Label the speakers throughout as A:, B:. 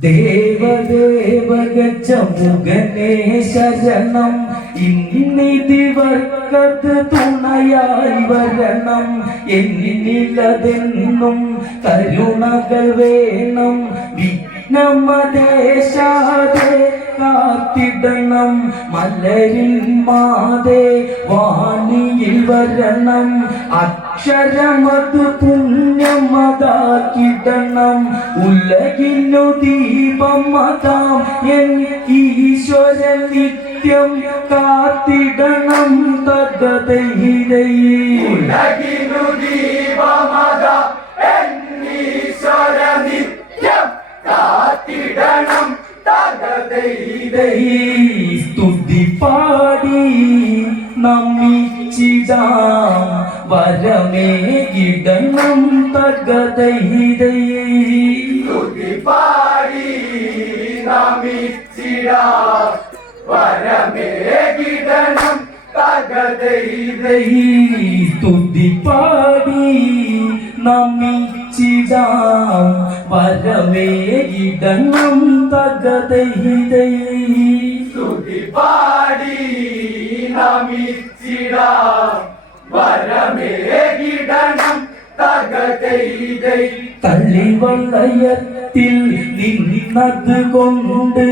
A: ദേവദേവഗജമുഖനേ ശരണം. ഇന്നിതിവർക്കത് തുണയായി വരണം. എന്നിലതെന്നും കരുണകൾ വേണം. വിഘ്നമദേശാതെ കാത്തിടണം. മലരിൽ മാതേ വാണിയിൽ വരണം. അക്ഷരമത് പുണ്യമതാക്കിടണം ഉലകിനു ദീപം മതാം എൻ ഈശ്വരൻ നിത്യം കാത്തിടണം തകതൈരൈ
B: ഉലകിനു ദീപമത എന്നീശ്വര നിത്യം കാത്തിടണം തകതൈതൈ
A: സ്തുതി പാടി നമിച്ചിടാം. വരമേകിടണം തകതൈരൈ
B: സ്തുതി പാടി നമിച്ചിട. വരമേകിടണം തകതൈതൈ
A: സ്തുതി പാടി നമിച്ചിടാം. വരമേകിടണം തകതൈരൈ
B: സ്തുതി പാടി നമിച്ചിട. തള്ളി തകതൈതൈ
A: തള്ളിവളയത്തിൽ നിന്നത് കൊണ്ട്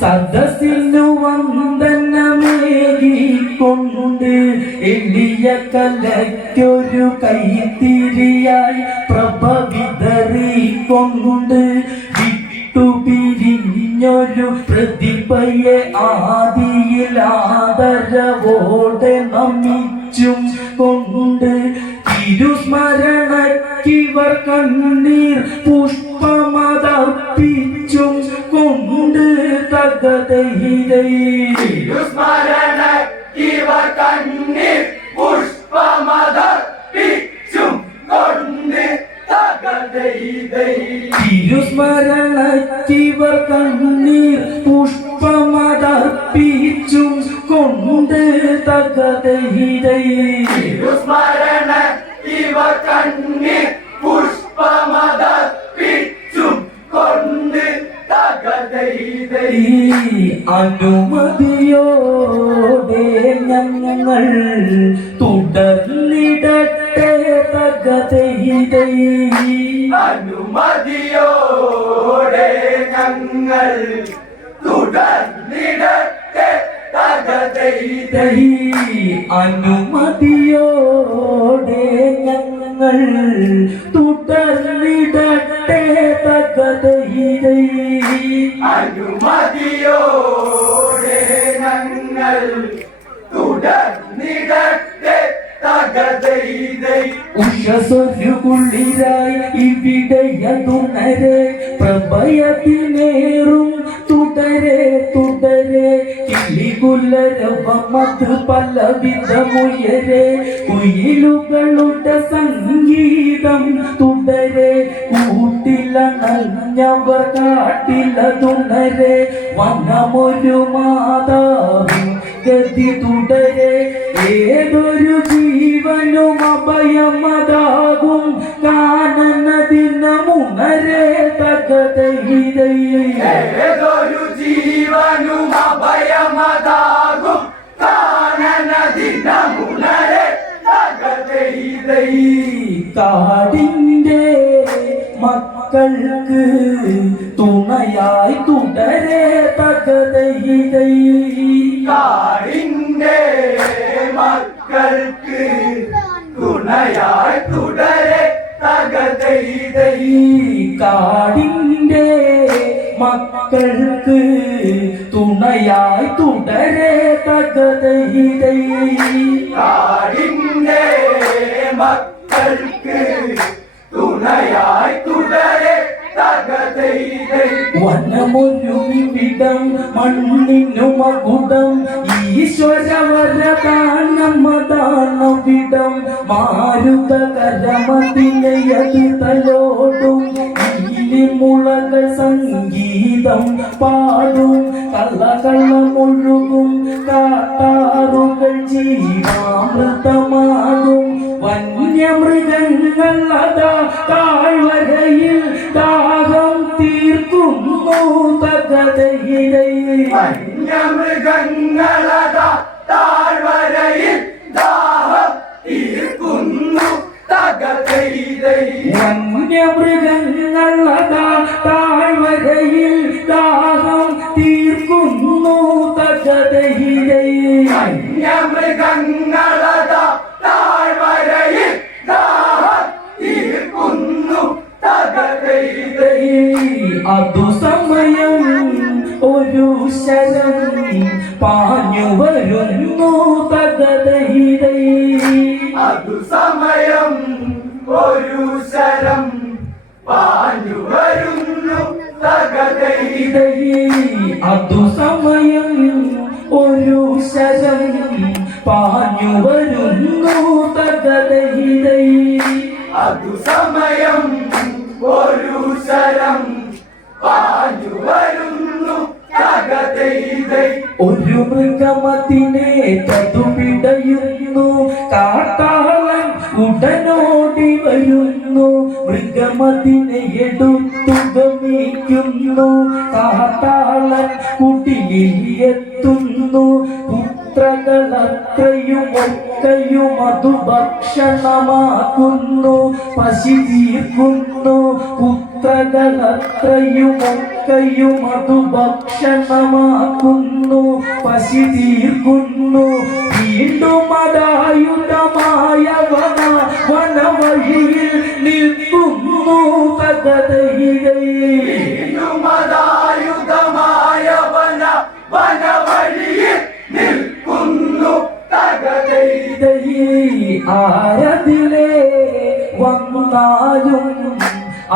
A: സദസ്സിനു വന്ദനമേകിക്കൊണ്ട് എളിയ കലയ്ക്കൊരു കൈത്തിരിയായി പ്രഭ വിതറിക്കൊണ്ട് വിട്ടുപിരിഞ്ഞൊരു പ്രതിഭയെ ആദിയിൽ ആദരവോടെ നമിച്ചും കൊണ്ട് തിരുസ്മരണക്കിവർ കണ്ണീർ പുഷ്പമതർപ്പിച്ചും
B: തിരുസ്മരണ ഇവർ കണ്ണീർ പുഷ്പമതർപ്പിച്ചും കൊണ്ട് തകതൈതൈ
A: തിരുസ്മരണക്കിവർ കണ്ണീർ പുഷ്പമതർപ്പിച്ചും കൊണ്ട് തകതൈരൈ
B: തിരുസ്മരണ ഇവർ കണ്ണീർ പുഷ്പമതർപ്പിച്ചും കൊണ്ട്
A: അനുമതിയോടെ ഞങ്ങൾ തുടർന്നിടട്ടെ തകതൈതൈ
B: അനുമതിയോടെ ഞങ്ങൾ തുടർന്നിടട്ടെ തകതൈതൈ
A: അനുമതിയോടെ ഞങ്ങൾ തുടർന്നിടട്ടെ തകതൈതൈ
B: അനുമതിയോടെ ഞങ്ങൾ തുടർന്നിടട്ടെ തകതൈതൈ
A: ഉഷസൊരു കുളിരായി ഇവിടെയതുണരെ പ്രഭയത്തിനേറും തുടരെ തുടരെ കിളികുലരവമത് പലവിധമുയരെ കുയിലുകളുടെ സംഗീതം തുടരെ കൂട്ടിലണഞ്ഞവർ കാട്ടിലതുണരെ വനമൊരു മാതാവിൻ ഗതി തുടരെ ഏതൊരു ജീവനും അഭയമതാകും. കാനന ദിനമുണരെ തകതൈതൈ
B: ഏതൊരു ജീവനും അഭയമതാകും. കാനന ദിനമുണരെ തകതൈതൈ
A: കാടിന്റെ മക്കൾക്ക് തുണയായി തുടരെ തകതൈതൈ
B: കാടിന്റെ മക്കൾക്ക് തുണയായി തുടരെ തകതെയ്തൈ
A: കാടിന്റെ മക്കൾക്ക് തുണയായി തുടരെ തകതെയ്തൈ
B: കാടിന്റെ മക്കൾക്ക് തുണയായി തുടരെ
A: വനമൊരുവിടം മണ്ണിനു മകുടം ഈശ്വരവരദാനമദാനവിടം മാരുത കരമതിനയത് തലോടും മുളകൾ സംഗീതം പാടും. കള്ളകള്ളമൊഴുകും കാട്ടാറുകൾ ജീവാമൃതമാകും. വന്യമൃഗങ്ങൾ അതാ താഴ്വരയിൽ ദാഹം തീർക്കുന്നു
B: വന്യമൃഗങ്ങളതാ താഴ്വരയിൽ ദാഹം തീർക്കുന്നു തകതൈതൈ
A: വന്യമൃഗങ്ങളതാ താഴ്വരയിൽ ദാഹം സമയം ഒരു ശരം പാഞ്ഞു വരുന്നു.
B: ഒരു
A: മൃഗമതിനെ ചതുപിടയുന്നു. കാട്ടാളൻ ഉടനോടി വരുന്നു. മൃഗമതിനെ എടുത്തു ഗമിക്കുന്നു. കാട്ടാളൻ കുടിയിൽ എത്തുന്നു. പുത്രകളത്രയും ഒക്കെയും അതു ഭക്ഷണമാക്കുന്നു പശി തീർക്കുന്നു പുത്രകളത്രയും ഒക്കെയും അതു ഭക്ഷണമാക്കുന്നു പശി തീർക്കുന്നു വീണ്ടും അതായുധമായ വന വനവഴിയിൽ നിൽക്കുന്നു തകതയിലേ
B: മതായുധമായ
A: ആരതിലെ വന്നാലും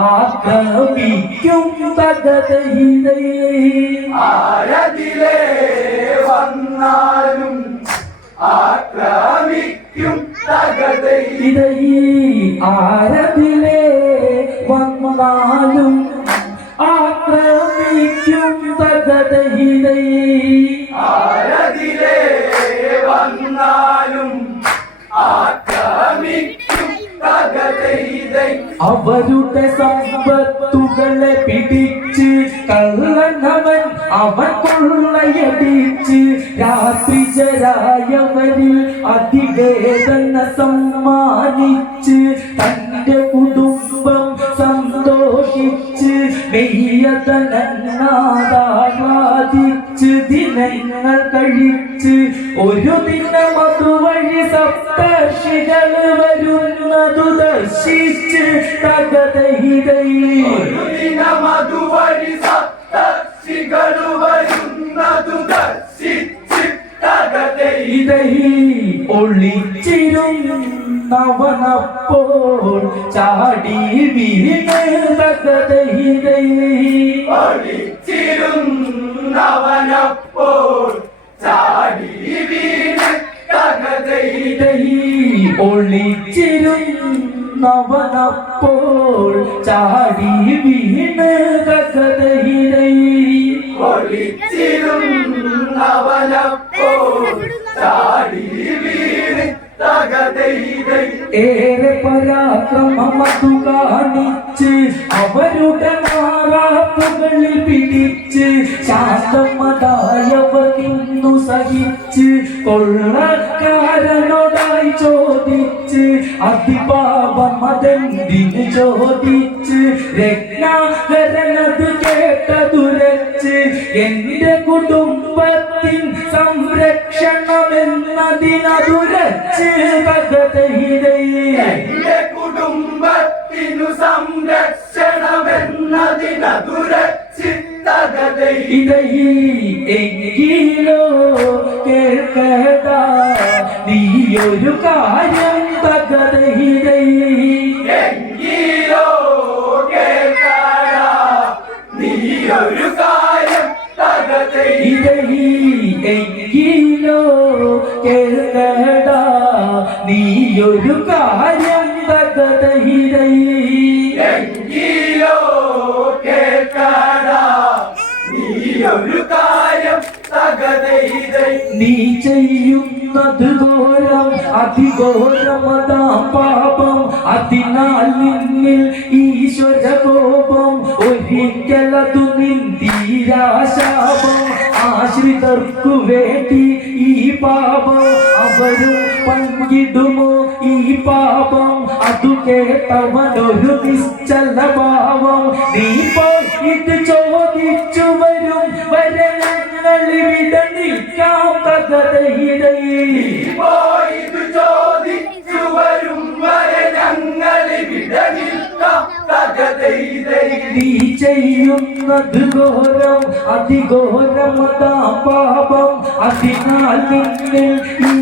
A: ആക്രമിക്കും തകതയിലേ.
B: ആരതിലെ വന്നാലും ആക്രമിക്കും
A: ആരതിലെ വന്നാലും ആക്രമിക്കും തകതയിലേ.
B: ആരതിലെ വന്നാലും ആക്രമിക്കും തകതൈതൈ
A: അവരുടെ സമ്പത്തുകളെ പിടിച്ച് കള്ളനവൻ അവൻ കൊള്ളയടിച്ച് രാത്രി ജരായവരിൽ അതിവേദന സമ്മാനിച്ച് തന്റെ കുടുംബം സന്തോഷിച്ച് മെയ്യതനാദാഹ്ലാദിച്ച് ദിനങ്ങൾ കഴിച്ച് ഒരു ദിനം അതുവഴി സപ്തർഷികൾ വരുന്നതു ദർശിച്ച് തകതഹിതൈ
B: ഒരു ദിനമതുവഴി സപ്തർഷികൾ വരുന്നതു ദർശിച്ച് തകതൈ
A: ഇതൈ ഒളിച്ചിരുന്നവനപ്പോൾ ചാടി വീണ് തകതഹിതൈ
B: ഒളിച്ചിരുന്നവനപ്പോൾ ചാടി വീണ്
A: ഒളിച്ചിരുന്നവനപ്പോൾ ചാടി വീണ് തകതഹിതൈ
B: ഒളിച്ചിരുന്നവനപ്പോൾ ചാടി വീണ് തകതൈതൈ
A: ഏറെ പരാക്രമമതു കാണിച്ച് അവരുടെ മാറാപ്പുകളിൽ പിടിച്ച് ശാന്തമതായവർ നിന്നു സഹിച്ച് കൊള്ളക്കാരനോടായി ചോദിച്ച് അതിപാപമതെന്തിന് ചോദിച്ച് രത്നാകരനത് കേട്ടതുരച്ച് എന്റെ കുടുംബത്തിൻ സംരക്ഷണമെന്നതിനതുരച്ച്
B: എന്റെ കുടുംബത്തിനു സംരക്ഷണമെന്നതിനതുരച്ച്
A: എങ്കിലോ കേൾക്കട നീയൊരു കാര്യം ഈശ്വര കോപം ഒരിക്കലതു നിന്ദീരാശാപം. ആശ്രിതർക്കു വേണ്ടി ഈ പാപം അവരും പങ്കിടുമോ? ഈ പാപം അതു കേട്ടവനൊരു നിശ്ചല ഭാവം. പോയി ഇത് ചോദിച്ചു വരും. വരെ ഞങ്ങൾ ഇവിടെ നിൽക്കാം തകതയിടയിൽ ചെയ്യുന്നത് ഘോരം അതിഘോരമതാ പാപം അതിനാൽ നിന്നിൽ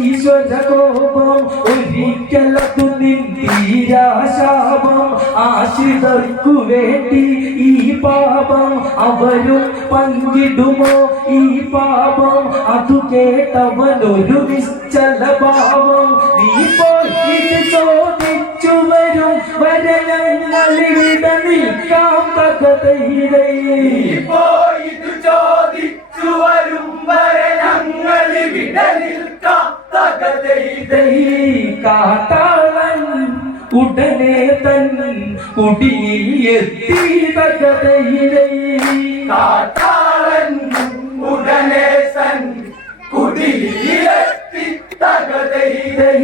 A: ഈശ്വര കോപം ഒരിക്കലതു നിന്തീരാശാപം ആശ്രിതർക്കു വേണ്ടി ഈ പാപം അവരും പങ്കിടുമോ? ഈ പാപം അതു കേട്ടവനൊരു നിശ്ചല പാപം നീ ചോദിച്ചു വരും ഞങ്ങളിവിടെ നിൽക്കാം തകതയിടയിൽ
B: പോയിത് ചോദിച്ചു വരും വരെ ഞങ്ങൾ നിൽക്കാം
A: കാട്ടാളൻ ഉടനെ തൻ കുടിയിൽ എത്തി തകതയിടയിൽ
B: കാട്ടാളൻ ഉടനെ സൻ കുടിയിലെത്തി തകതൈതൈ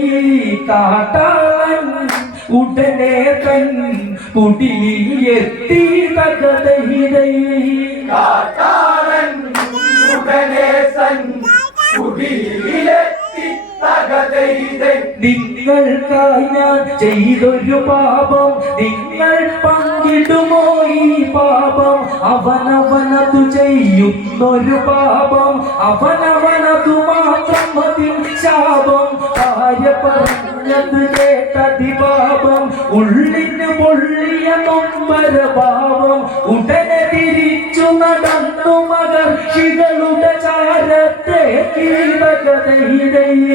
A: കാട്ടാളൻ ഉടനെ തൻ കുടിയിൽ എത്തി
B: കാട്ടാളൻ ഉടനെ തൻ കുടിയിലെത്തി
A: നിങ്ങൾക്കായി ഞാൻ ചെയ്തൊരു പാപം നിങ്ങൾ പങ്കിടുമോ ഈ പാപം? അവനവനതു ചെയ്യുന്നൊരു പാപം അവനവനതു മാത്രം മതി ശാപം. കാര്യ പറഞ്ഞത് പൊള്ളിയ നൊമ്പര ഭാവം ഉടനെ തിരിച്ചു നടന്നു മകർഷികളുടെ ചാരത്തെ കീതകതയിടയിൽ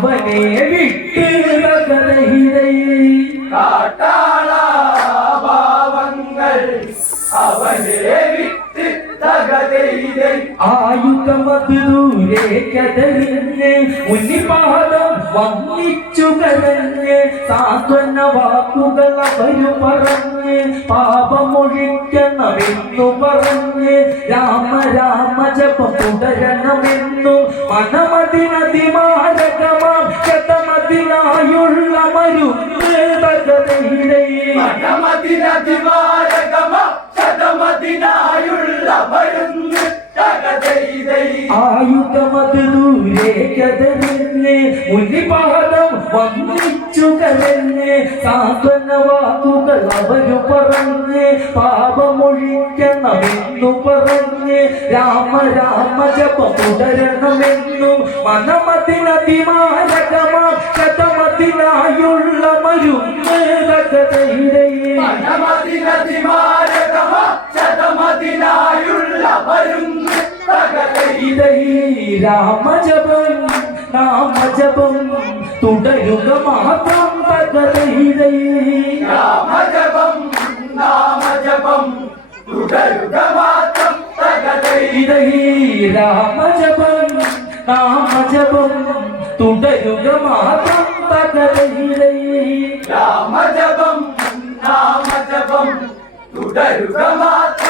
A: അവനെ വിട്ട്
B: കാട്ടാള
A: വാക്കുകൾ അവരു പറഞ്ഞ് പാപമൊഴിക്കണമെന്നു പറഞ്ഞ് രാമ രാമ ജപം തുടരണമെന്നു മനമതിനതിമാരകമാം കതറിഞ്ഞ് മുന്നിപാദം വന്നിച്ചു കരഞ്ഞ് സാന്ത്വന വാക്കുകൾ അവരു പറഞ്ഞ് പാപമൊഴിക്കണമെന്നു പറഞ്ഞ് രാമ രാമ ജപ തുടരണമെന്നും മനമതിനതിമാരകമാം ശതമതിനായുള്ള മരുന്ന്
B: ശതമതിനായുള്ള മരുന്ന് തകതൈ
A: ഇതൈ രാമജപം നാമജപം തുടരുക മാത്രം തകതൈതൈ
B: രാമജപം നാമജപം തുടരുക മാത്രം തകതൈ
A: ഇതൈ രാമജപം നാമജപം തുടരുക മാത്രം തകതൈതൈ
B: രാമജപം നാമജപം തുടരുക മാത്രം തകതൈതൈ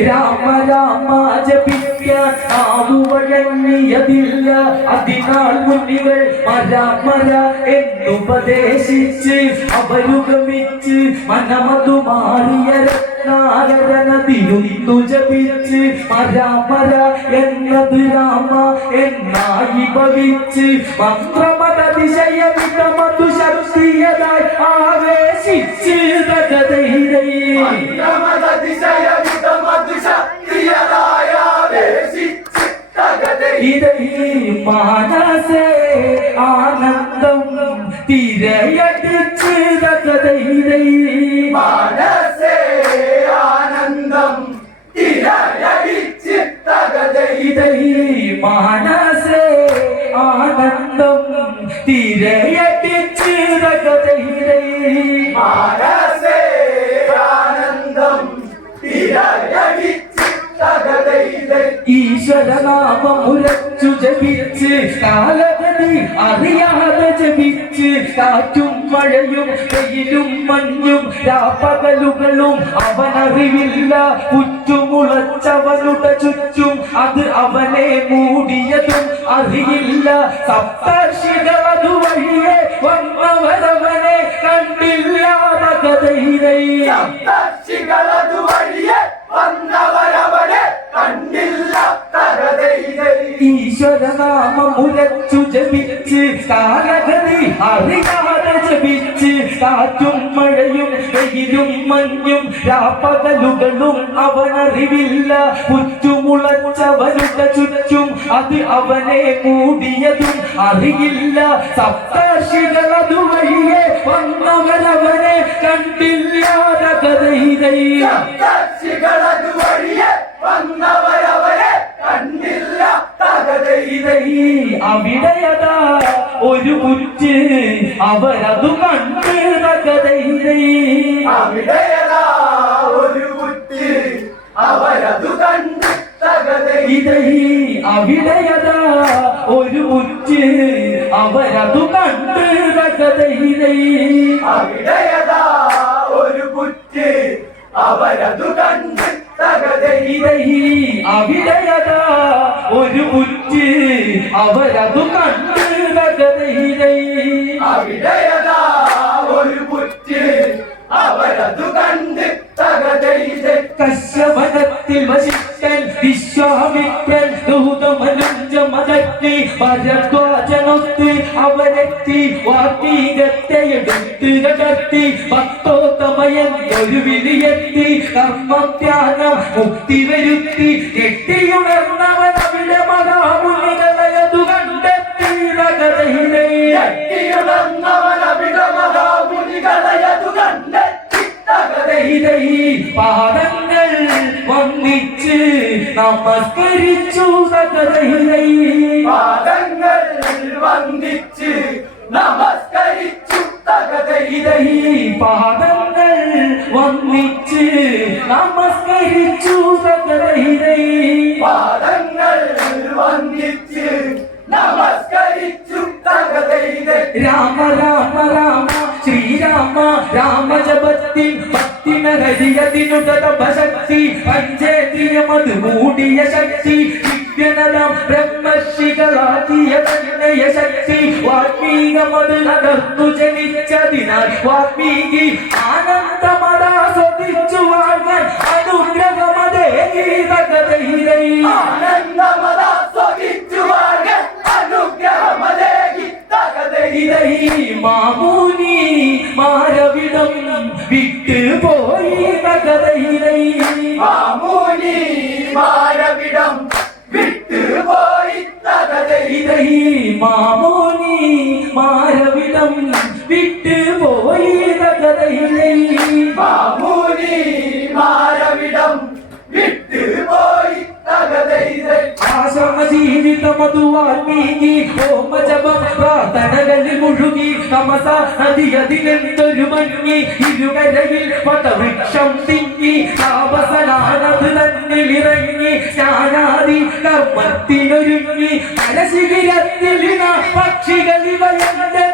A: രാമ രാമ ജപിക്കാൻ ആവുവഴങ്ങിയതില്ല അതിനാൽ മുന്നികൾ മര മര എന്നുപദേശിച്ച് അവരുഗമിച്ച് മനമതു മാറിയ രത്നാകരനതിരുന്നു ജപിച്ച് മര മര എന്നത് രാമ എന്നായി ഭവിച്ച് മന്ത്രമതിശയമിതമതു ശക്തിയതായി ആവേശിച്ച്
B: തകതൈ
A: മാനസേ ആനന്ദം തിരയടിച്ച്
B: തകതൈ
A: മനസേ ജപിച്ച് കാലവതി അറിയാതെ ജപിച്ച് കാറ്റും മഴയും വെയിലും മഞ്ഞും രാപ്പകലുകളും അവനറിവില്ല. പുറ്റുമുളച്ചവനുടെ ചുറ്റും അത് അവനെ മൂടിയതും അറിയില്ല. സപ്തർഷികൾ അതുവഴിയെ വന്നവരവനെ കണ്ടില്ലാതെ കഥയിലേ
B: സപ്തർഷികളതു വഴിയെ വന്നവരവരെ കണ്ടില്ല തകതൈതൈ
A: ഈശ്വരനാമം ഉരച്ചു ജപിച്ച് കാലഗതി അറിയാതെ ജപിച്ച് കാറ്റും മഴയും വെയിലും മഞ്ഞും രാപ്പകലുകളും അവനറിവില്ല. പുറ്റുമുളച്ചവരുടെ ചുറ്റും അത് അവനെ മൂടിയതും അറിയില്ല. സപ്തർഷികൾ അതുവഴിയെ വന്നവരവനെ കണ്ടില്ലാതെ കഥയിലേ
B: സപ്തർഷികളതു വഴിയെ വന്നവരവരെ കണ്ടില്ല തകതൈതൈ
A: ഇതൈ ഒരു കുറ്റ് അവരതു കണ്ട് തകതൈതൈ
B: അവിടെയതാ ഒരു കുട്ടി അവരതു കണ്ട് തകതൈ
A: ഇതൈ ഒരു പുറ്റ് അവരതു കണ്ട് തകതൈതൈ
B: അവിടെയതാ ഒരു കുട്ടി അവരതു കണ്ട്
A: അവിടെയതാ ഒരു പുറ്റ് അവരതു കണ്ട്
B: അവിടെയതാ ഒരു കുട്ടി അവരതു കണ്ട് തകതൈതൈ
A: കശ്യവനത്തിൽ വശിഷ്ഠൻ വിശ്വാമിത്രൻ ദൂതമനുജമകറ്റി ഭരദ്വാജനൊത്ത് അവരെത്തി വാർത്തീകത്തെ എടുത്ത് കടത്തി ഭക്തോത്തമയൻ ഒരു വിളിയെത്തി കർമ്മത്യാനം മുക്തി വരുത്തി കെട്ടിയുണർന്നവൻ അവിടെ നമസ്കരിച്ചു
B: പാദങ്ങൾ വന്ദിച്ച് നമസ്കരിച്ചു
A: പാദങ്ങൾ വന്നിച്ച് നമസ്കരിച്ചു
B: പാദങ്ങൾ വന്ദിച്ച്
A: രാമ രാമ രാമ ശ്രീരാമ രാമജപത്തിൽ ഭക്തിനഹരിയതിനുതപശക്തി പഞ്ചേന്ദ്രിയമത് മൂടിയ ശക്തി ദിവ്യനലം ബ്രഹ്മർഷികളാക്കിയ തന്നയ ശക്തി. വാൽമീകമത് അകർത്തു ജനിച്ചതിനാൽ വാൽമീകി ആനന്ദമതാസ്വദിച്ചു വാഴ്വാൻ അനുഗ്രഹമതേ ഗീതകഥയിലൈ
B: ആനന്ദമതാസ്വദിച്ചു
A: ഇതൈ മാമൂനി മാരവിടം വിട്ട് പോയി തകതയിലൈ
B: മാമൂനി മാരവിടം വിട്ടുപോയി പോയി
A: ഇതൈ മാമൂനി മാരവിടം വിട്ട് പോയി തകതയിലൈ ജീവിതമതു വാൽമീകി ഹോമജപം പ്രാർത്ഥനകളിൽ മുഴുകി തമസ നദിയതിലെന്തൊരു മഞ്ഞി ഇരുകരയിൽ പദവൃക്ഷം തിങ്ങി താപസനാനത് തന്നിലിറങ്ങി ജ്ഞാനാദി കർമ്മത്തിനൊരുങ്ങി പരശിബിരത്തിൽ പക്ഷികളിവയെന്തെന്തതു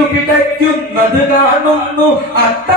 A: പിടയ്ക്കുന്നത് കാണുന്നു. അട്ടഹസിച്ചൊരു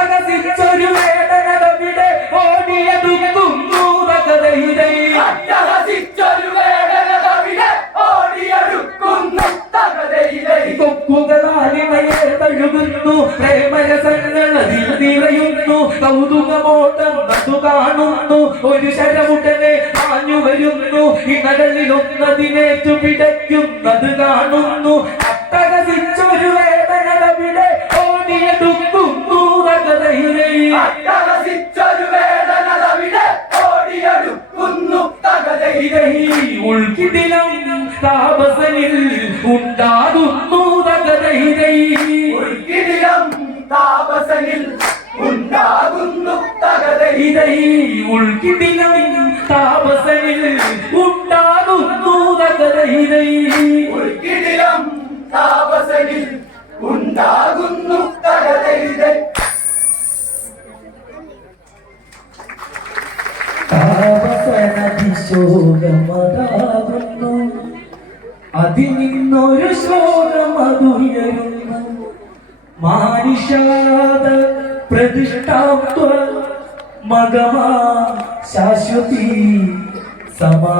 A: ഇതൈ ഉൾക്കിടിലം താപസനിൽ ഉണ്ടാകുന്നു തകതൈതൈ
B: ഉൾക്കിടിലം താപസനിൽ ഉണ്ടാകുന്നു തകതൈതൈ
A: താപസനതിശോകമതാകുന്നു അതിൽ നിന്നൊരു ശോകമതുയരുന്നു മാനിഷാദ പ്രതിഷ്ഠാത്വ മഗമാ ശാശ്വതി സമാ